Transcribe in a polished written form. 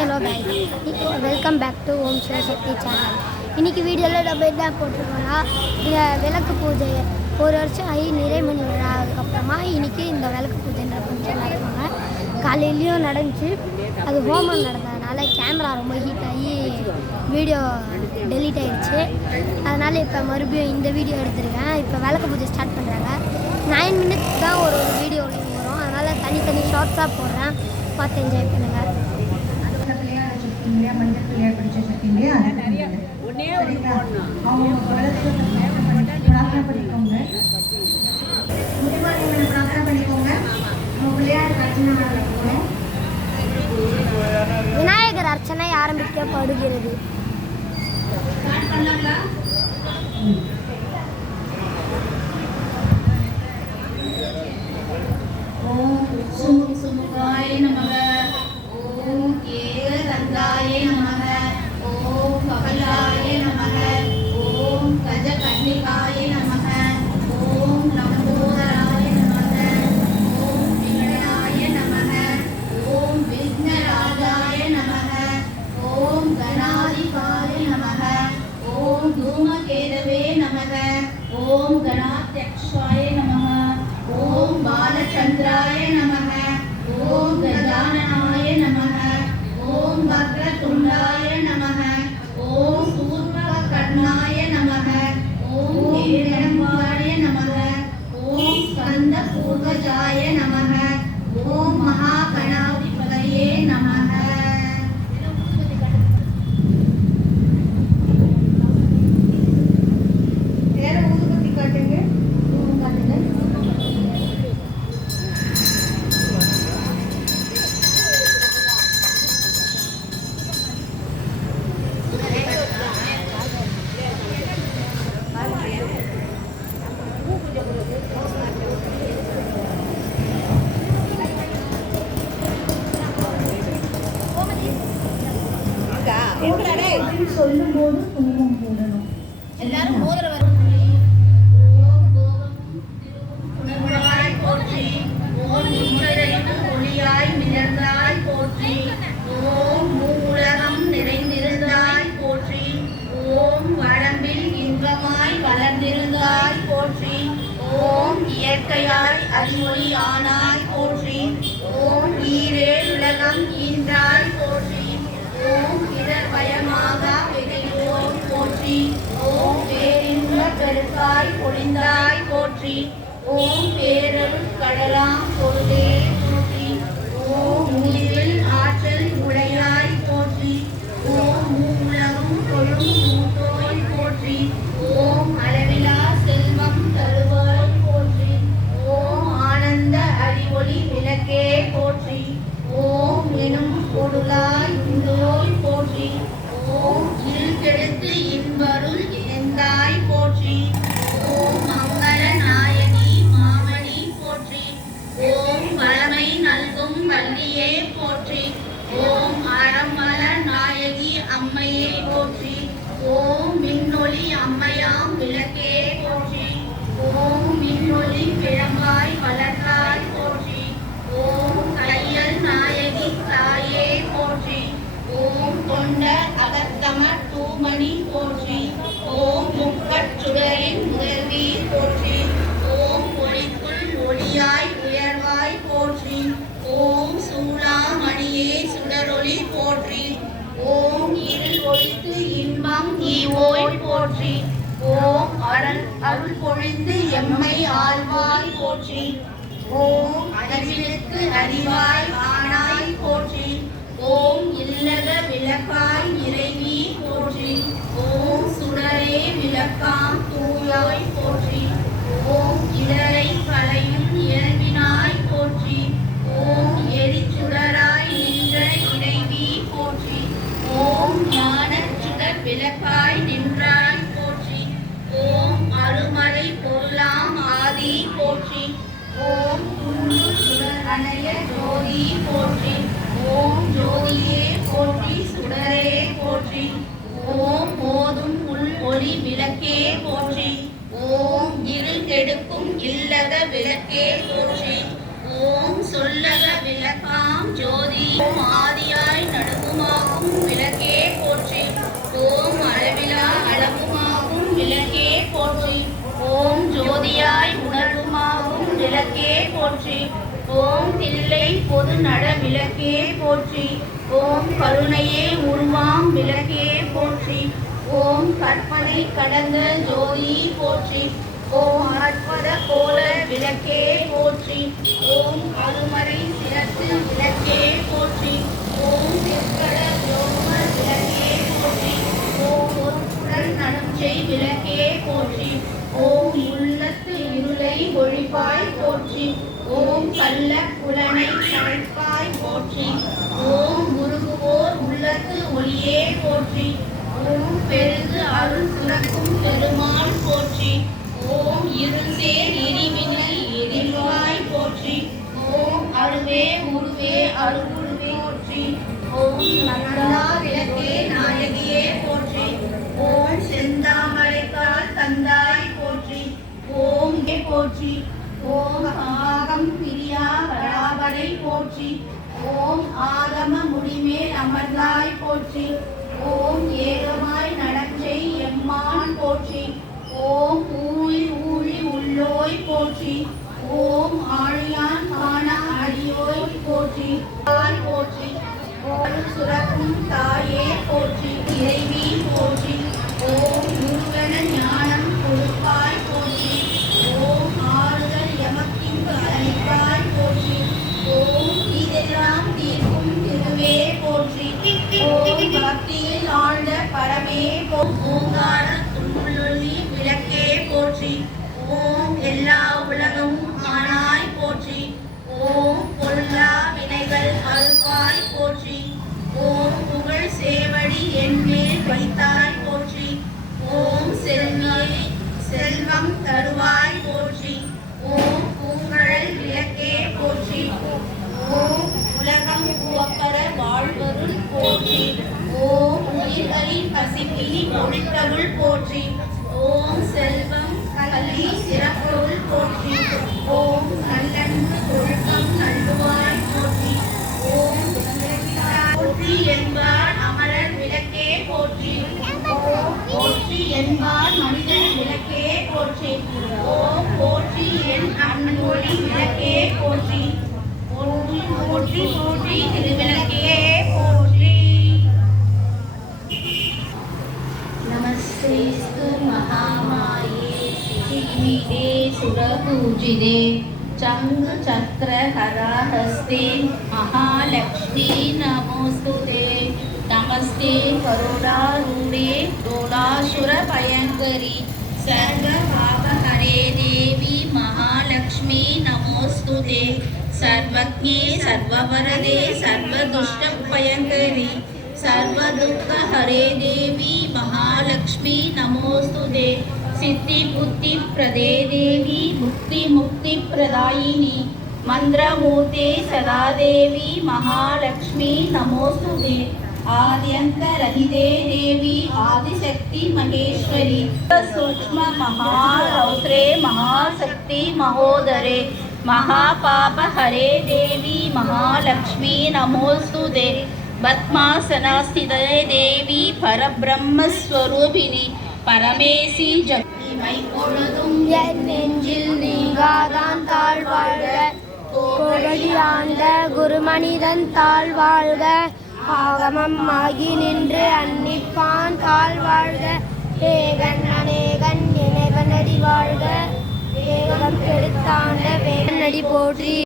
Hello guys, welcome back to Om Shivasakthi channel. இன்றைக்கி வீடியோவில் நம்ம என்ன போட்டிருக்கோம்னா, இந்த விளக்கு பூஜை ஒரு வருஷம் ஆகி நிறைமணி விழா. அதுக்கப்புறமா இன்றைக்கி இந்த விளக்கு பூஜைன்ற ஃபங்க்ஷன் நடக்குவாங்க. காலையிலையும் நடந்துச்சு. அது ஹோமம் நடந்ததுனால கேமரா ரொம்ப ஹீட் ஆகி வீடியோ டெலீட் ஆகிடுச்சு. அதனால் இப்போ மறுபடியும் இந்த வீடியோ எடுத்துருக்கேன். இப்போ விளக்கு பூஜை ஸ்டார்ட் பண்ணுறாங்க. 9 minutes தான் ஒரு வீடியோ வரும். அதனால் தனித்தனி ஷார்ட்ஸாக போடுறேன், பார்த்து என்ஜாய் பண்ணுங்கள். மஞ்சள் பிள்ளையார் பிடிச்ச சக்திங்களே அவங்க பிரார்த்தனை பண்ணிக்கோங்க. பிரார்த்தனை பண்ணிக்கோங்க. பிள்ளையார் அர்ச்சனை ஆரம்பிக்கணும். விநாயகர் அர்ச்சனை ஆரம்பிக்கப்படுகிறது. ஓம் சுமுகாய நமக. ஓம் ஏகதந்தாய நமக. ஓம் கபலாய நமக. ஓம் கஜகன்னிகாய நமக. ஓம் லம்போதராய நமக. ஓம் விகடாய நமக. ஓம் விக்னராஜாய நமக. ஓம் கணாதிகாய நமக. ஓம் தூமகேதவே நமக. ஓம் கணாத்யக்ஷாய நமக. ஓம் பாலச்சந்திராய நமக. ஓம் கஜானனாய நமக. ஓம் வக்ரதுண்டாய நமக. ஓம் சூர்பகர்ணாய நமக. ஓம் ஏகம்பராய நமக. ஓம் ஸ்கந்த பூர்வஜாய நமக. ஓம் மகாகணாதிபதயே நமக. வேற ஊதுபத்தி காட்டுங்க. சொல்லும் போது குங்குமம் போடணும். எல்லாரும் ஒளியாய் மிளர்ந்தாய் போற்றி. ஓம் மூலகம் நிறைந்திருந்தாய் போற்றி. ஓம் வளம்பில் இன்பமாய் வளர்ந்திருந்தாய் போற்றி. ஓம் இயற்கையாய் அறிவொளி ஆனாய் போற்றி. ஓம் ஈரேழ் உலகம் ஈன்றாய் போற்றி. ஓம் இடர் பயமாக பெரியோர் போற்றி. ஓம் பேரின்ப பெருக்காய் பொழிந்தாய் போற்றி. ஓம் பேரருள் கடலாம் பொருளே போற்றி. ஓம் முடிவில் ஆற்றல் உடையாய் போற்றி. ஓம் மூலகம் தொழும் மூத்தோய் போற்றி. ஓம் அளவிலா செல்வம் தருவாய் போற்றி. ஓம் ஆனந்த அறிவொளி விளக்கே போற்றி. ஓம் எனும் பொருளாய் உண்டோய் போற்றி. ஓம் இருகெடுத்து இன்பருள் இணைந்தாய் போற்றி. ஓம் மங்கள நாயகி மாமணி போற்றி. ஓம் வளமை நல்கும் வள்ளியே போற்றி. ஓம் அறமல நாயகி அம்மையே போற்றி. ஓம் மின்னொளி அம்மையாம் விளக்கே போற்றி. ஓம் மின்னொளி பிழம்பாய் வளர்த்தாய் போற்றி. ஓம் கையல் நாயகி தாயே போற்றி. ஓம் கொண்ட அகத்தமர் தூமணி போற்றி. ஓம் முக்கச்சுடரின் முதல்வி போற்றி. ஓம் ஒளிக்குள் ஒளியாய் உயர்வாய் போற்றி. ஓம் சூளாமணியே சுடரொளி போற்றி. ஓம் இருள் ஒழித்து இன்பம் ஈவோய் போற்றி. ஓம் அருள் பொழிந்து எம்மை ஆழ்வாய் போற்றி. ஓம் அறிவிற்கு அறிவாய் ஆனாய் போற்றி. ஓம் இல்லக விளக்காய் இறைவி போற்றி. ஓம் சுடரே விளக்காம் தூயோய் போற்றி. ஓம் இடரை களையும் இயல்பினாய் போற்றி. ஓம் எரிச்சுடராய் நின்ற இறைவி போற்றி. ஓம் ஞானச் சுடர் விளக்காய் நின்றாய் போற்றி. ஓம் அருமறை பொருளாம் ஆதி போற்றி. ஓம் துண்டு சுடர் அணைய ஜோதி போற்றி. ஓம் ஜோதியே போற்றி. சுடரே போற்றி. ஓம் போதும் உள் ஒளி விளக்கே போற்றி. ஓம் இருள் கெடுக்கும் இல்லக விளக்கே போற்றி. ஓம் சொல்லக விளக்காம் ஜோதி. ஓம் ஆதியாய் நடுவுமா கரும்பு நட விளக்கே போற்றி. ஓம் கருணையே உருவாம் விளக்கே போற்றி. ஓம் கற்பனை கடந்த ஜோதி போற்றி. ஓம் அற்புத கோல விளக்கே போற்றி. ஓம் அருமறை சிறப்பு விளக்கே போற்றி. ஓம் திருக்கட யோக விளக்கே போற்றி. ஓம் ஒருப்புடன் நடுஞ்சை விளக்கே போற்றி. ஓம் உள்ளத்து இருளை ஒழிப்பாய் போற்றி. ஓம் கள்ள புலனை கழைப்பாய் போற்றி. ஓம் உருகுவோர் உள்ளத்து ஒளியே போற்றி. ஓம் பெருகு அருள் சுரக்கும் பெருமாள் போற்றி. ஓம் இருசேர் எரிவினை எரிவாய் போற்றி. ஓம் அருவே உருவே அருகுருவே போற்றி. ஓம் நன்னா விளக்கே நாயகியே போற்றி. ஓம் செந்தாமரைக்கால் தந்தாய் போற்றி. ஓம் போற்றி. ஓம் ஆகம் பிரியா பராபரை போற்றி. ஓம் ஆகம முடிமேல் அமர்ந்தாய் போற்றி. ஓம் ஏகமாய் நடஞ்சை எம்மான் போற்றி. ஓம் ஊழி ஊழி உள்ளோய் போற்றி. ஓம் ஆழியான் காண அடியோய் போற்றி போற்றி. ஓம் சுரக்கும் தாயே போற்றி. இறைவி போற்றி. ஓம் முருகன ஞானம் கொடுப்பாய் போற்றி. ஓம் ஆறுதல் எமக்கின்பு அளிப்பாய் போற்றி. ஓம் இதெல்லாம் தீர்க்கும் திருவே போற்றி. ஓம் பக்தியில் ஆழ்ந்த பரமே ஓங்கார துள்ளொளி விளக்கே போற்றி. ஓம் எல்லா உலகமும் ஆனாய் போற்றி. ஓம் பொல்லா வினைகள் அறுப்பாய் போற்றி. ஓம் புகழ் சேவடி என்மேல் வைத்தாய் போற்றி. ஓம் செல்வியே செல்வம் தருவாய் போற்றி. ஓம் பூங்கழல் விளக்கே போற்றி. ஓம் உலகம் உவப்பர வாழ்வருள் போற்றி. ஓம் உயிர்களின் பசிப்பிலி ஒழித்தருள் போற்றி. ஓம் செல்வம் கல்வி சிறப்பொருள் போற்றி. ஓம் நல்லன்பு ஒழுக்கம் நல்வாய் போற்றி. ஓம் போற்றி என்பார் அமரர் விளக்கே போற்றி. ஓம் போற்றி என்பார் மனிதன் விளக்கே போற்றி. ஓம் போற்றி என் அன்பொழி விளக்கே போற்றி. போற்றி போற்றி போற்றி திருவிளக்கே போற்றி. நமஸ்தேஸ்து மகாமாயே சித்விதே சுரபூஜிதே சங்கு சக்கர ஹராஹஸ்தே மகாலக்ஷ்மி நமோஸ்துதே. நமஸ்தே கருடாரூடே தோளாசுர பயங்கரி சர்வ பாபஹரே தேவி மகாலக்ஷ்மி நமோஸ்துதே. सर्वज्ञे सर्ववरदे सर्वदुष्टभयङ्करी सर्वदुःखहरे देवी महालक्ष्मी नमोस्तुते. सिद्धिबुद्धिप्रदे देवी मुक्तिमुक्तिप्रदायिनी मन्त्रमूर्ते सदा देवी महालक्ष्मी नमोस्तुते. आद्यन्तरहिते देवी आदिशक्ति महेश्वरी सूक्ष्म महारौद्रे महाशक्ति महोदरे महापापहरे देवी महालक्ष्मी नमोस्तुते. पद्मासनस्थिते देवी परब्रह्मस्वरूपिणी பரமேசி ஜக்திமை பொழுதும் என் நெஞ்சில் நீங்காதான் தாழ்வாழ்க. கோகலியாண்ட குருமனிதன் தாழ்வாழ்க. ஆகமம் ஆகி நின்று அன்னிப்பான் தாழ்வாழ்க. ஏகன் அநேகன் இணைவனடி வாழ்க. ஏகம் கெடுத்தாண்ட வேகனடி போற்றி.